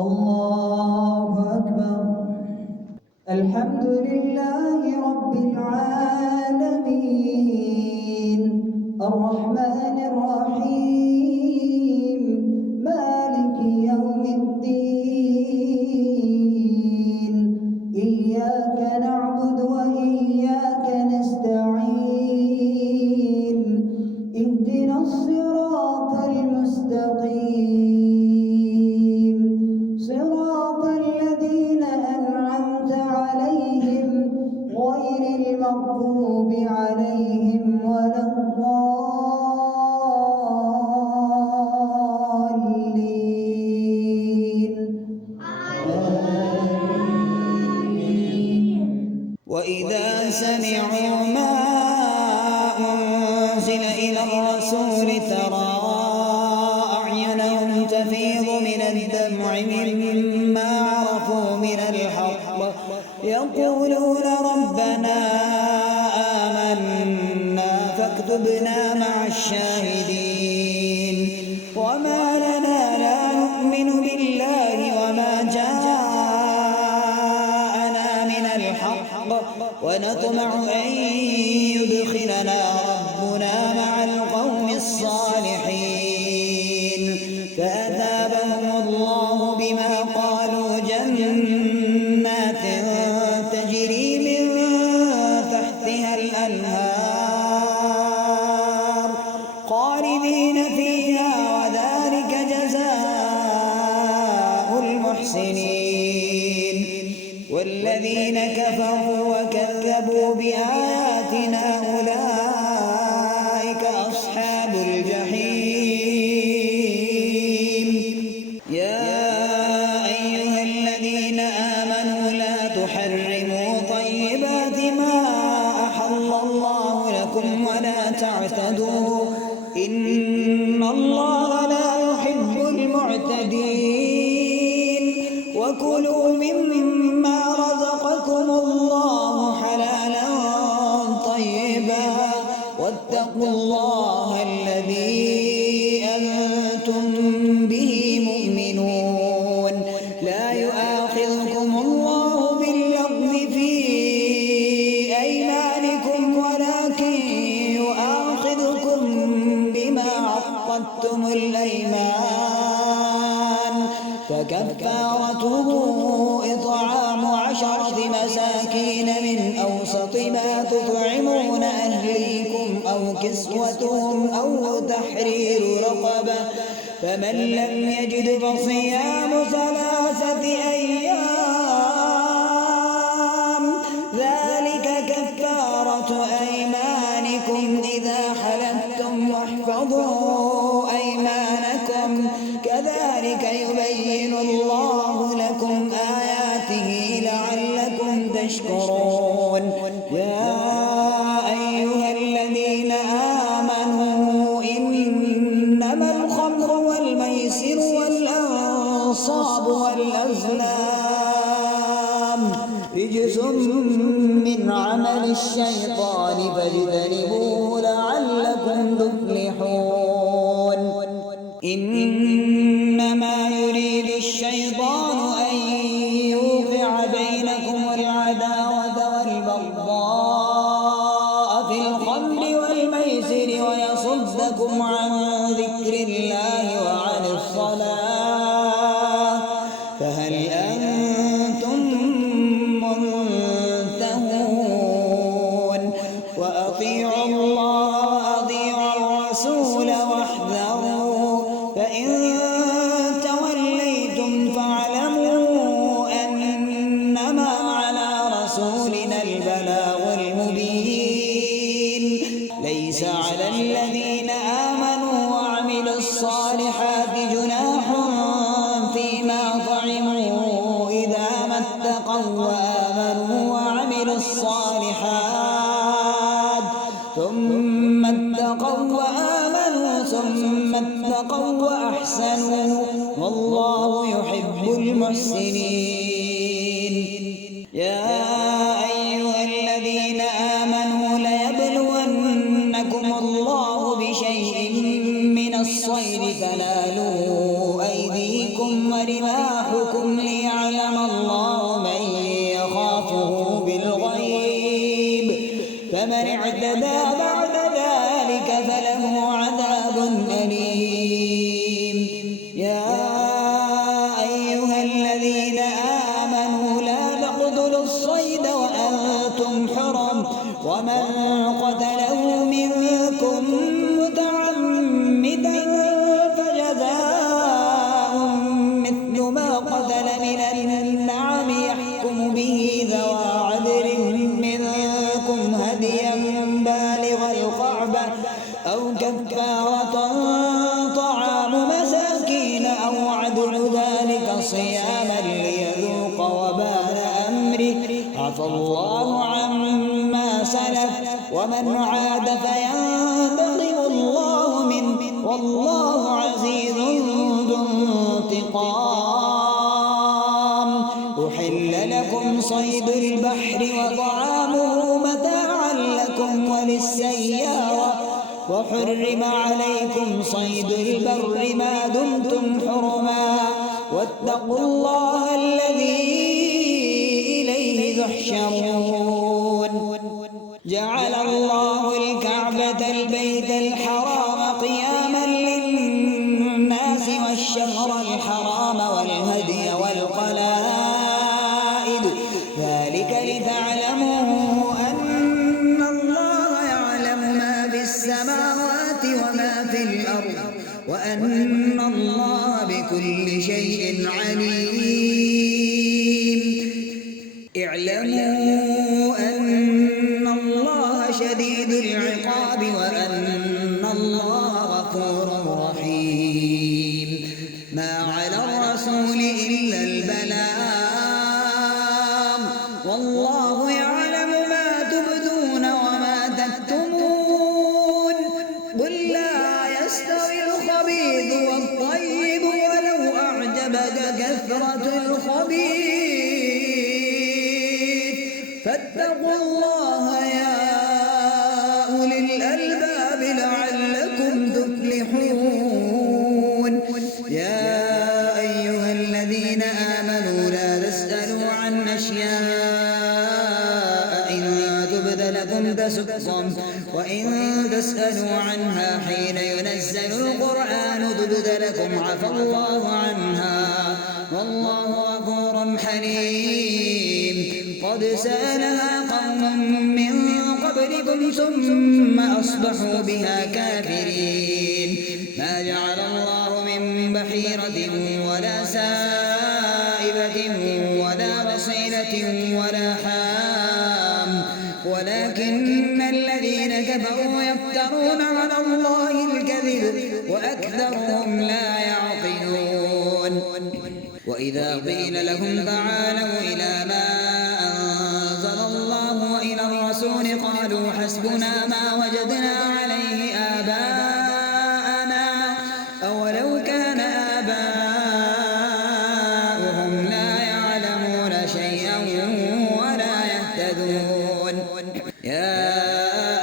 الله أكبر. الحمد لله رب العالمين الرحمن الرحيم مالك يوم الدين إياك نعبد وإياك نستعين اهدنا الصراط المستقيم صراط الذين أنعمت عليهم غير المغضوب عليهم ولا الضالين آمين. وإذا سمعوا ما أنزل إلى الرسول ترى أعينهم تفيض من الدمع مما عرفوا من الحق يقولون ربنا آمنا فاكتبنا مع الشاهدين وما لنا لا نؤمن بالله وما جاءنا من الحق ونطمع أن يدخلنا ربنا مع القوم الصالحين فأثابهم الله بما قالوا جنات تجري من تحتها الأنهار خالدين فيها وذلك جزاء المحسنين والذين كفروا وكذبوا بآياتنا أولئك أصحاب الجحيم يا أيها الذين آمنوا لا تحرموا طيبات ما أحل الله لكم ولا تعتدوا إن الله لا يحب المعتدين وكلوا مما رزقكم الله حلالا طيبا واتقوا الله الذي أنتم به مؤمنون لا يؤاخذكم الله باللغو في أيمانكم ولكن يؤاخذكم بما عقدتم الأيمان فكفارته إطعام 10 مساكين من أوسط ما تطعمون أهليكم أو كسوتهم أو تحرير رقبة فمن لم يجد فصيام 3 أيام ذلك كفارة أيمانكم إذا حلفتم واحفظوا أيمانكم كذلك يبين الله لكم آياته لعلكم تشكرون يا أيها الذين آمنوا إنما الخمر والميسر والأنصاب والأزلام رجس من عمل الشيطان فاجتنبوه لعلكم تفلحون إنما يريد الشيطان أن يوقع بينكم العداوة والبغضاء في الخمر والميسر ويصدكم عن ذكر الله وعن الصلاة فهل أنتم منتهون وأطيعوا الله وأطيعوا الرسول واحذروا فإن توليتم فاعلموا أنما على رسولنا البلاغ المبين ليس على الذين آمنوا وعملوا الصالحات جناح فيما طعموا إذا ما اتقوا وآمنوا وعملوا الصالحات ثم اتقوا وآمنوا ثم اتقوا وأحسنوا والله يحب المحسنين يا أيها الذين آمنوا ليبلونكم الله بشيء من الصيد تنالوا أيديكم ورماحكم جزاؤكم ليعلم الله من يخافه بالغيب فمن اعتدى بعد ذلك فله عذاب أليم. يا أيها الذين آمنوا لا تقتلوا الصيد وأنتم حرم ومن قتله منكم متعمدا فجزاء مثل ما قتل من النعم يحكم به ذوى عدل منكم هديا بالغ الكعبة أو كفارة طعام مساكين أو عدل ذلك صياما ليذوق وبال أمره عفى الله عما سلف ومن عاد فينتقم الله منه والله عزيز ذو انتقام. أحل لكم صيد البحر وطعامه متاعا لكم وللسيارة وحرم عليكم صيد البر ما دمتم حرما واتقوا الله الذي إليه تحشرون. جعل الله الكعبة البيت الحرام قياما للناس والشهر الحرام والهدي والقلائد ذلك لتعلموا أن الله يعلم ما في السماوات وما في الأرض وأن الله بكل شيء عليم. اعلموا أن الله شديد العقاب وأن الله غفور رحيم. ما على الرسول إلا البلاغ والله يعلم ما تبدون وما تكتمون. قل لا يستوي الخبيث والطيب ولو أعجبك كثرة الخبيث فاتقوا الله يا أولي الألباب لعلكم تفلحون. يا أيها الذين آمنوا لا تسألوا عن أشياء إن تبد لكم تسؤكم وإن تسألوا عنها حين ينزل القرآن تبد لكم عفى الله عنها والله غفور حليم. قد سألها قوم من قبلكم ثم أصبحوا بها كافرين. ما جعل الله من بحيرة ولا سائبة ولا وصيلة ولا حام ولكن الذين كفروا يفترون على الله الكذب وأكثرهم لا يعقلون. وإذا قيل لهم تعالوا إلى ما أنزل الله وإلى الرسول قالوا حسبنا ما وجدنا عليه آباءنا أولو كان آباؤهم لا يعلمون شيئا ولا يهتدون. يا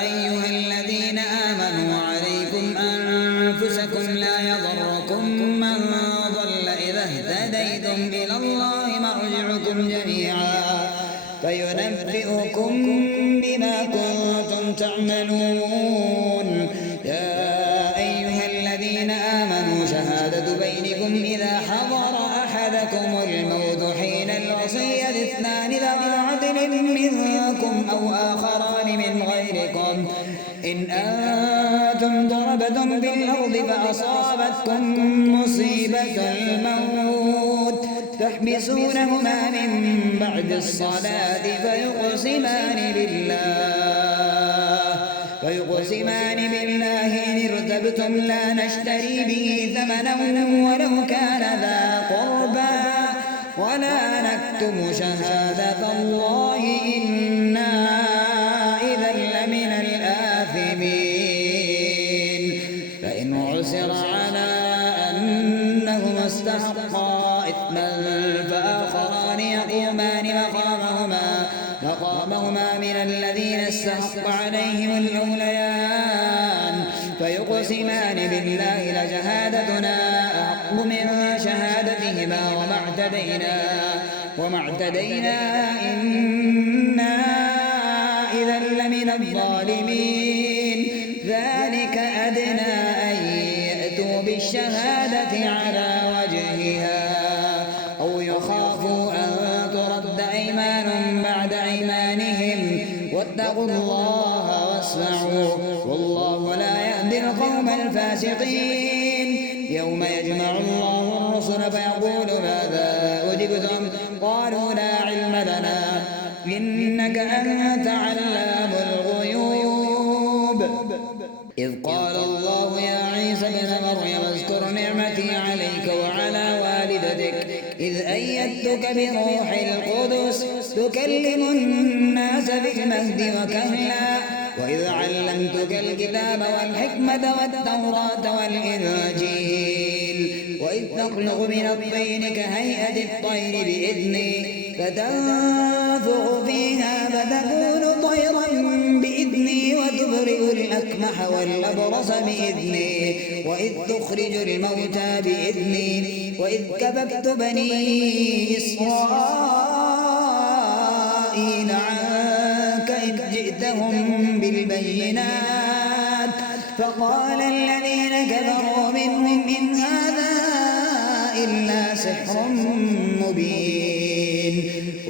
أيها الذين آمنوا عليكم أنفسكم لا يضركم من ضل إذا اهتديتم إلى الله مرجعكم جميعا فينبئكم بما كنتم تعملون. يا أيها الذين آمنوا شهادة بينكم إذا حضر أحدكم الموت حين الوصية اثنان ذوي عدل منكم أو آخران من غيركم إن أنتم ضربتم في الأرض فأصابتكم مصيبة الموت تحبسونهما من بعد الصلاة فيقسمان بالله إن ارتبتم لا نشتري به ثمنا ولو كان ذا قربى ولا نكتم شهادة الله إنا إذا لمن الآثمين. فإن عثر على أنهما استحقا إثما فآخران يقومان مقامهما من الذين استحق عليهم الأوليان فيقسمان بالله لشهادتنا أحق من شهادتهما وما وما اعتدينا إنا إذا لمن الظالمين. ذلك أدنى أن يأتوا بالشهادة على وجهها أو يخافوا أن ترد أيمان بعد أيمانهم واتقوا الله واسمعوا والله لا يهدي القوم الفاسقين. يوم يجمع الله الرسل فيقول ماذا أجبتم قالوا لا علم لنا إنك أنت علام الغيوب. إذ قال الله يا عيسى ابن مريم اذكر نعمتي عليك وعلى والدتك إذ أيدتك بروح القدس تكلم الناس في المهد وكهلا وإذ علمتك الكتاب والحكمة والتوراة والإنجيل وإذ تخلق من الطين كهيئة الطير بإذني فتنفخ فيها فتكون طيرا بإذني وتبرئ الأكمح والأبرص بإذني وإذ تخرج الموتى بإذني وإذ كففت بني إسرائيل عنك إذ جئتهم بالبينات فقال الذين كفروا منهم إن هذا إلا سحر مبين.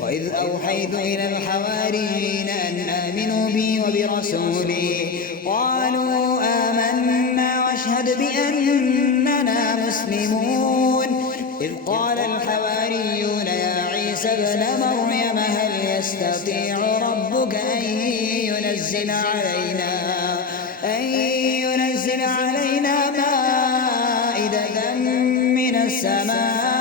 وإذ أوحيت إلى الحواريين أن آمنوا بي وبرسولي قالوا آمنا واشهد بأننا مسلمون. إذ قال الحواريون يا عيسى ابن مريم هل يستطيع ربك أن ينزل علينا مائدة من السماء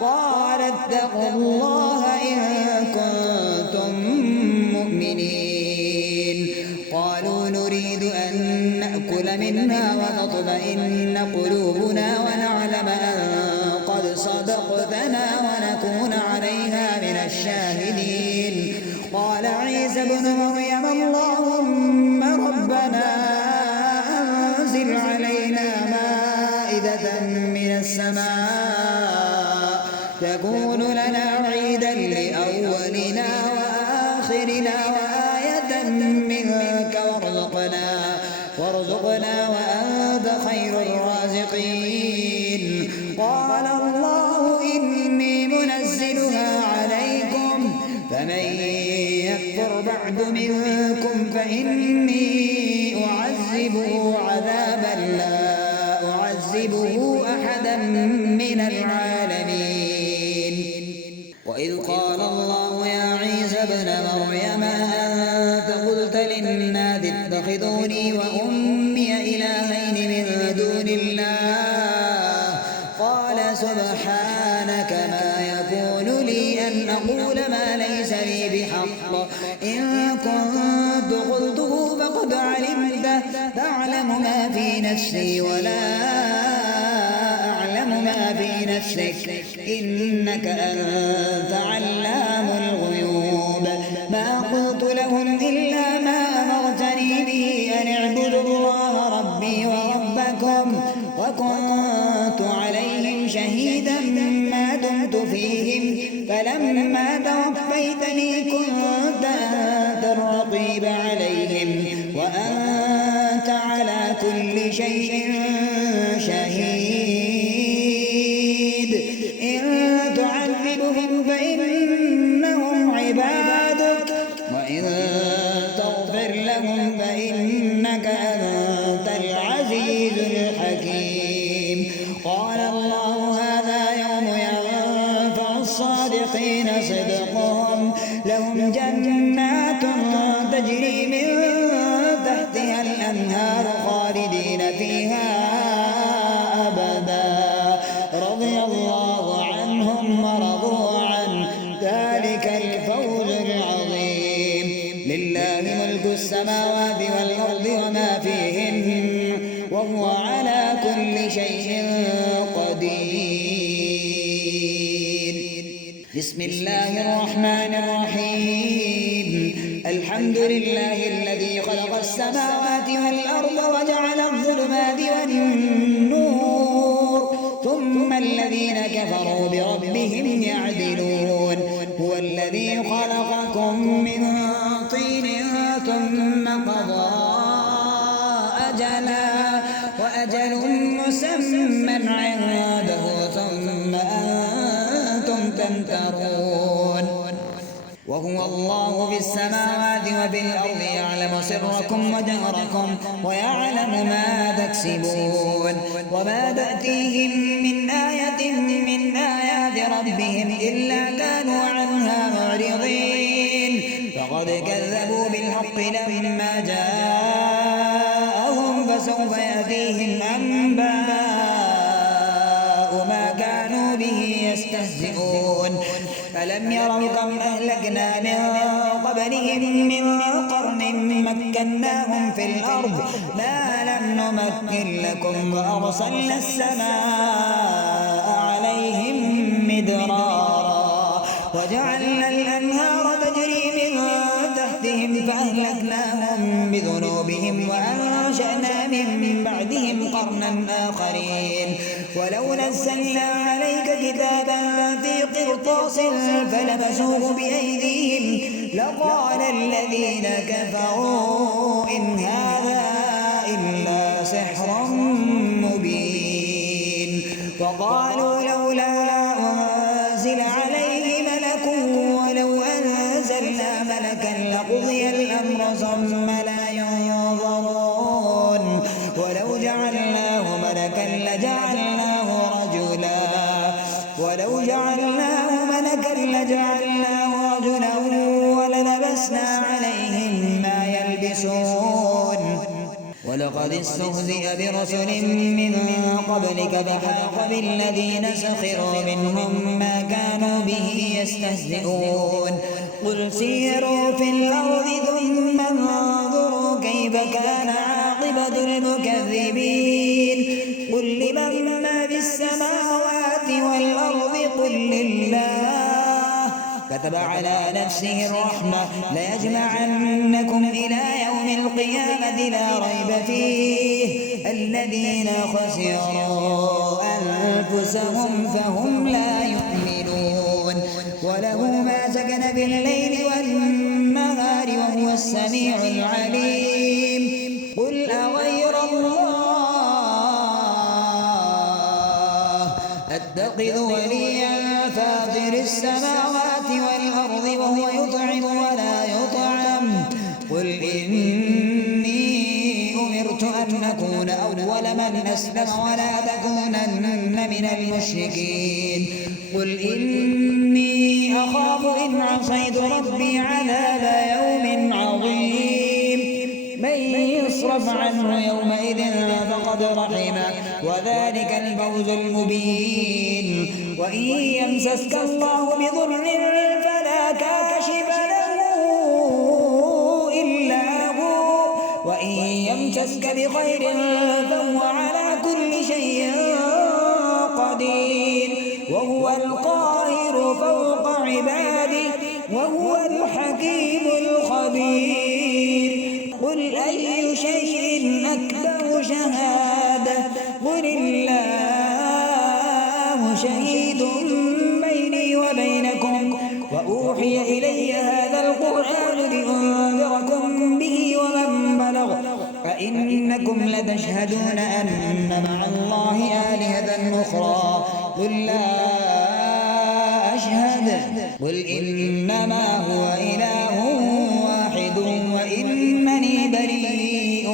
قال اتقوا الله إن كنتم مؤمنين. قالوا نريد أن نأكل منها وتطمئن قلوبنا ونعلم أن قد صدقتنا ونكون عليها من الشاهدين. قال عيسى ابن مريم اللهم ربنا أنزل علينا مائدة من السماء تكون لنا عيدا لأولنا وآخرنا وآية منك وارزقنا وأنت خير الرازقين. قال الله إني منزلها عليكم فمن يكفر بعد منكم فإني أعذبه عذابا لا أعذبه أحدا من العالمين. وإذ قال الله يا عيسى ابن مريم أنت قلت للناس اتخذوني وأمي إلهين من دون الله قال سبحانك ما يكون لي أن أقول ما ليس لي بحق إن كنت قلته فقد علمته تعلم ما في نفسي ولا أعلم ما في نفسك إنك أنت علام الغيوب. ما قلت لهم إلا ما أمرتني به أن اعبدوا الله ربي وربكم وكنت عليهم شهيدا ما دمت فيهم فلما توفيتني كنت أنت الرقيب عليهم وأنت على كل شيء شهيد. إن تعذبهم فإنهم عبادك وإن تغفر لهم فإنك أنت العزيز الحكيم. قال الله هذا يوم ينفع الصادقين صدقهم لهم جنات تجري من تحتها الأنهار خالدين فيها أبدا رضي الله عنهم ورضوا عنه ذلك الفوز العظيم. لله ملك السماوات والأرض وما فيهن وهو على كل شيء قدير. بسم الله الرحمن الرحيم. الحمد لله الذي خلق السماوات والأرض وجعل الظلمات والنور ثم الذين الذين كفروا بربهم يعدلون هو الذي خلقكم من طين ثم قضى أجلا وأجل مسمى عنده ثم أنتم تمترون وهو الله في السماوات وفي الأرض يعلم سركم وجهركم ويعلم ما تكسبون وما تأتيهم من آية من آيات ربهم إلا كانوا عنها معرضين فقد كذبوا بالحق لما جاءهم فسوف يأتيهم أنباء ما كانوا به يستهزئون ألم يروا كم أهلكنا من قبلهم من قرن مكناهم في الأرض ما لم نمكن لكم وأرسلنا السماء عليهم مدرارا وجعلنا الأنهار تجري من تحتهم فأهلكناهم بذنوبهم وأنشأنا من بعدهم قرنا آخرين ولو نزلنا عليك كتابا في قرطاس فلمسوه بأيديهم لقال الذين كفروا إن هذا إلا سحر مبين وقالوا لولا أنزل عليه ملك ولو أنزلنا ملكا لقضي الأمر ثم لا ينظرون ولو جعلناه ملكا لجعلناه رجلا وللبسنا عليهم ما يلبسون ولقد استهزئ برسل من قبلك فحاق بالذين سخروا منهم ما كانوا به يستهزئون قل سيروا في الأرض ثم انظروا كيف كان عاقبة المكذبين قل لمن ما في السماوات والأرض قل لله كتب على نفسه الرحمة ليجمعنكم إلى يوم القيامة لا ريب فيه الذين خسروا أنفسهم فهم لا يؤمنون وله ما سكن في الليل والنهار وهو السميع العليم قل أغير الله أتخذ وليا فاطر السماوات والأرض وهو يطعم ولا يطعم قل إني أمرت أن أكون أول من أسلم ولا تكونن من المشركين قل إني أخاف إن عصيت ربي عذاب يوم عظيم من يصرف عنه يومئذ فقد رحمه وذلك الفوز المبين وإن يمسسك الله بضر فلا كاشف له إلا هو وإن يمسسك بخير فهو على كل شيء قدير وهو القاهر فوق عباده وهو الحكيم الخبير قل أي شيء أكبر شهادة قل الله شهيد بيني وبينكم وأوحي إلي هذا القرآن لأنذركم به ومن بلغ فإنكم لتشهدون أن مع الله آلهة أخرى قل لا أشهد قل إنما هو إله واحد وإنني بريء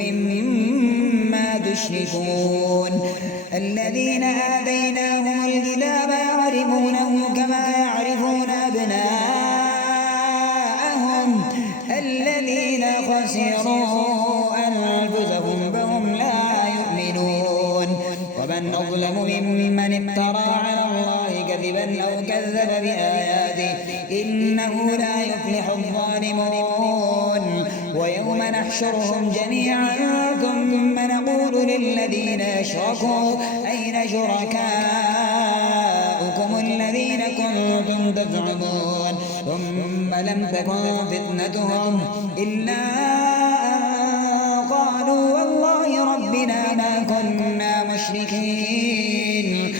مما تشركون الذين آتيناهم الكتاب يعرفونه كما يعرفون أبناءهم الذين خسروا أنفسهم فهم لا يؤمنون ومن أظلم ممن افترى على الله كذبا أو كذب بآياته إنه لا يفلح الظالمون ويوم نحشرهم جميعا ثم نقول للذين أشركوا أين شركاؤكم الذين كنتم تزعمون ثم لم تكن فتنتهم إلا أن قالوا والله ربنا ما كنا مشركين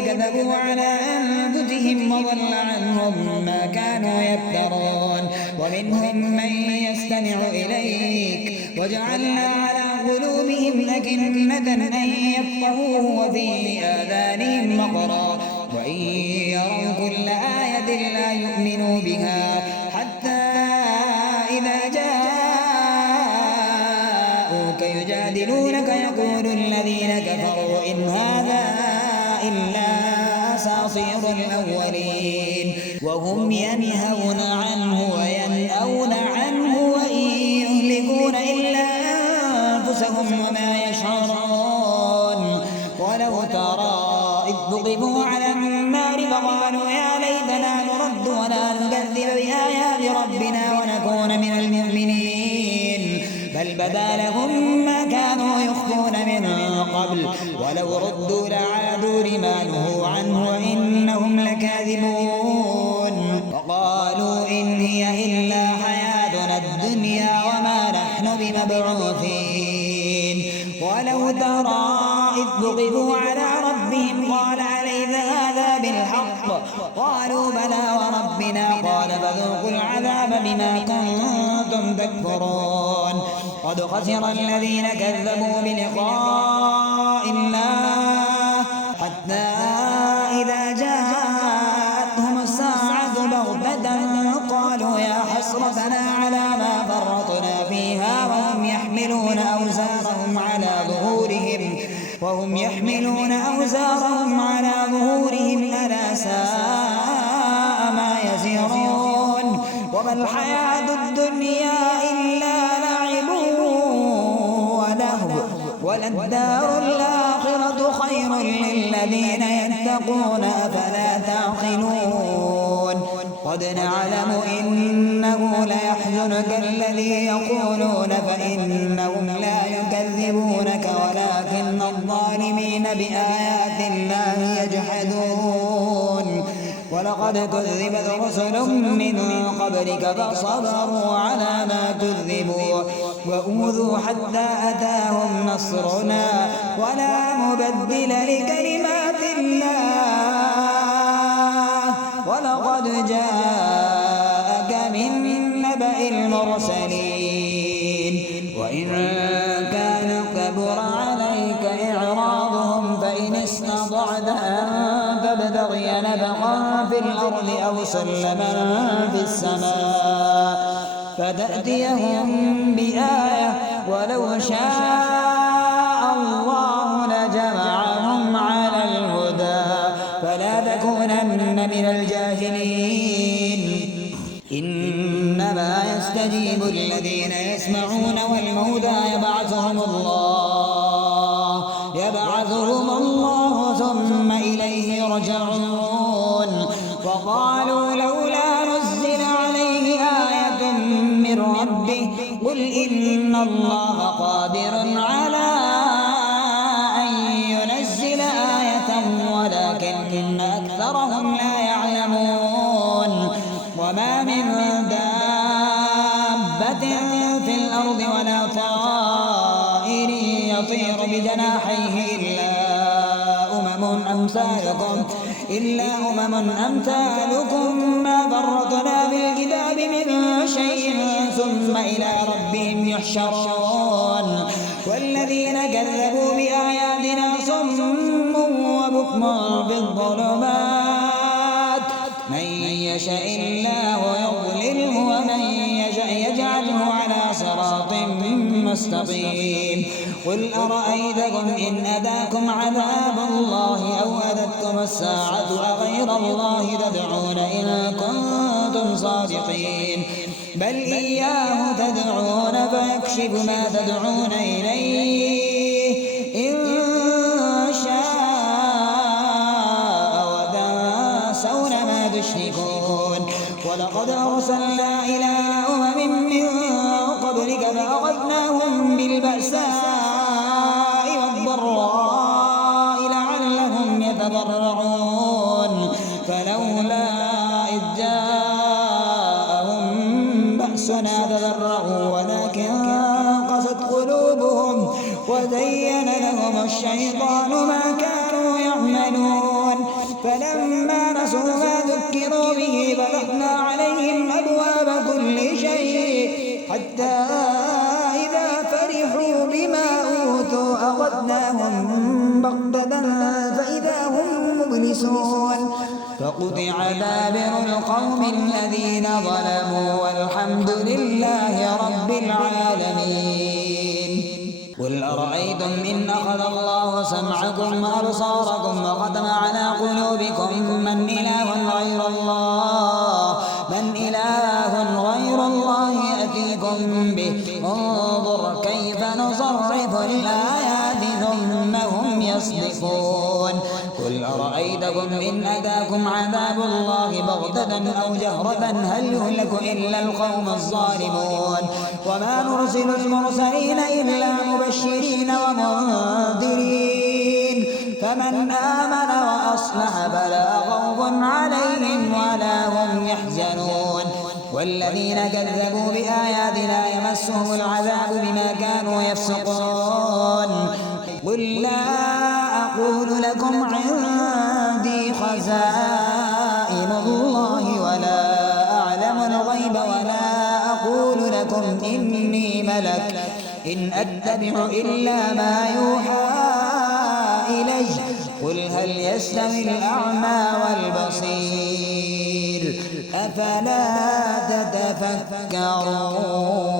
كذبوا على أنفسهم وضل عنهم ما كانوا يفترون ومنهم من يستمع إليك وجعلنا على قلوبهم أكنة أن يفقهوه وفي آذانهم وقرا وإن يروا كل آية لا يؤمنوا بها حتى إذا جاءوك يجادلونك يقول الذين كفروا إن هذا إلا أساطير الأولين وهم ينهون عنه وينأون عنه وإن يهلكون إلا أنفسهم وما يشعرون ولو ترى إذ وقفوا على النار فقالوا يا ليتنا نرد ولا نكذب بآيات ربنا ونكون من المؤمنين بل بدا لهم ما كانوا يخفون من قبل ولو ردوا لعادوا لما نهوا عنه وإنهم لكاذبون وقالوا إن هي إلا حياتنا الدنيا وما نحن بمبعوثين ولو ترى إذ وقفوا على ربهم قال أليس هذا بالحق قالوا بلى وربنا قال فذوقوا العذاب بما كنتم تكفرون قد خسر الذين كذبوا بلقاء الله حتى إذا جاءتهم الساعة بغتة قالوا يا حسرتنا على ما فرطنا فيها وهم يحملون أوزارهم على ظهورهم ألا ساء ما يزرون وما الحياة الدنيا إلا لعب ولهو وللدار الآخرة خير للذين يتقون أفلا تعقلون قد نعلم إنه ليحزنك الذي يقولون فإنهم لا يكذبونك ولكن الظالمين بآيات الله يجحدون ولقد كذبت رسل من قبلك فصبروا على ما كذبوا وأوذوا حتى أتاهم نصرنا ولا مبدل لكلمات الله ولقد جاءك من نبأ المرسلين وإن كان كبر عليك إعراضهم فإن استطعت أن تبتغي نفقا في الأرض أو سلما في السماء فتأتيهم بآية ولو شاء الله لجمعهم على الهدى فلا تكونن من الجاهلين إنما يستجيب الذين يسمعون والموتى يبعثهم الله ثم إليه يرجعون وقالوا لولا نزل عليه آية من ربه قل إن الله قادر على أن ينزل آية ولكن أكثرهم لا يعلمون وما من دابة في الأرض ولا طائر يطير بجناحيه إلا أمم أمثالكم ما فرطنا بالكتاب من شيء ثم إلى ربهم يحشرون والذين كذبوا بآياتنا صم وبكم في الظلمات من يشاء الله يضلله ومن يشاء يجعله على صراط مستقيم قل أرأيتكم إن أتاكم عذاب الله أو أتتكم الساعة أغير الله تدعون إن كنتم صادقين بل إياه تدعون فيكشف ما تدعون إليه إن شاء وتنسون ما تشركون ولقد أرسلنا إلى أمم من قبلك فأخذناهم بالبأساء والضراء لعلهم يتضرعون فلولا إذ جاءهم بأسنا تضرعوا ولكن قست قلوبهم وزين لهم الشيطان ما كانوا يعملون فلما نسوا ما ذكروا به فتحنا عليهم أبواب كل شيء حتى إذا فرحوا بما أوتوا أخذناهم بغتة فإذا هم مبلسون فقطع دابر القوم الذين ظلموا والحمد لله رب العالمين. قل أرأيتم إن أخذ الله سمعكم وأبصاركم وختم على قلوبكم من إله غير الله يأتيكم به انظر كيف نصرف الآيات ثم هم يصدفون. قل أرأيتكم إن أتاكم عذاب الله بغتة أو جهرة هل يهلك إلا القوم الظالمون. وما نرسل المرسلين إلا مبشرين ومنذرين فمن آمن وأصلح فلا خوف عليهم ولا هم يحزنون. والذين كذبوا بآياتنا يمسهم العذاب بما كانوا يفسقون. قل لا أقول لكم عندي خزائن الله ولا أعلم الغيب ولا أقول لكم إني ملك إن أتبع إلا ما يوحى إلي قل هل يستوي الأعمى والبصير أفلا تتفكرون.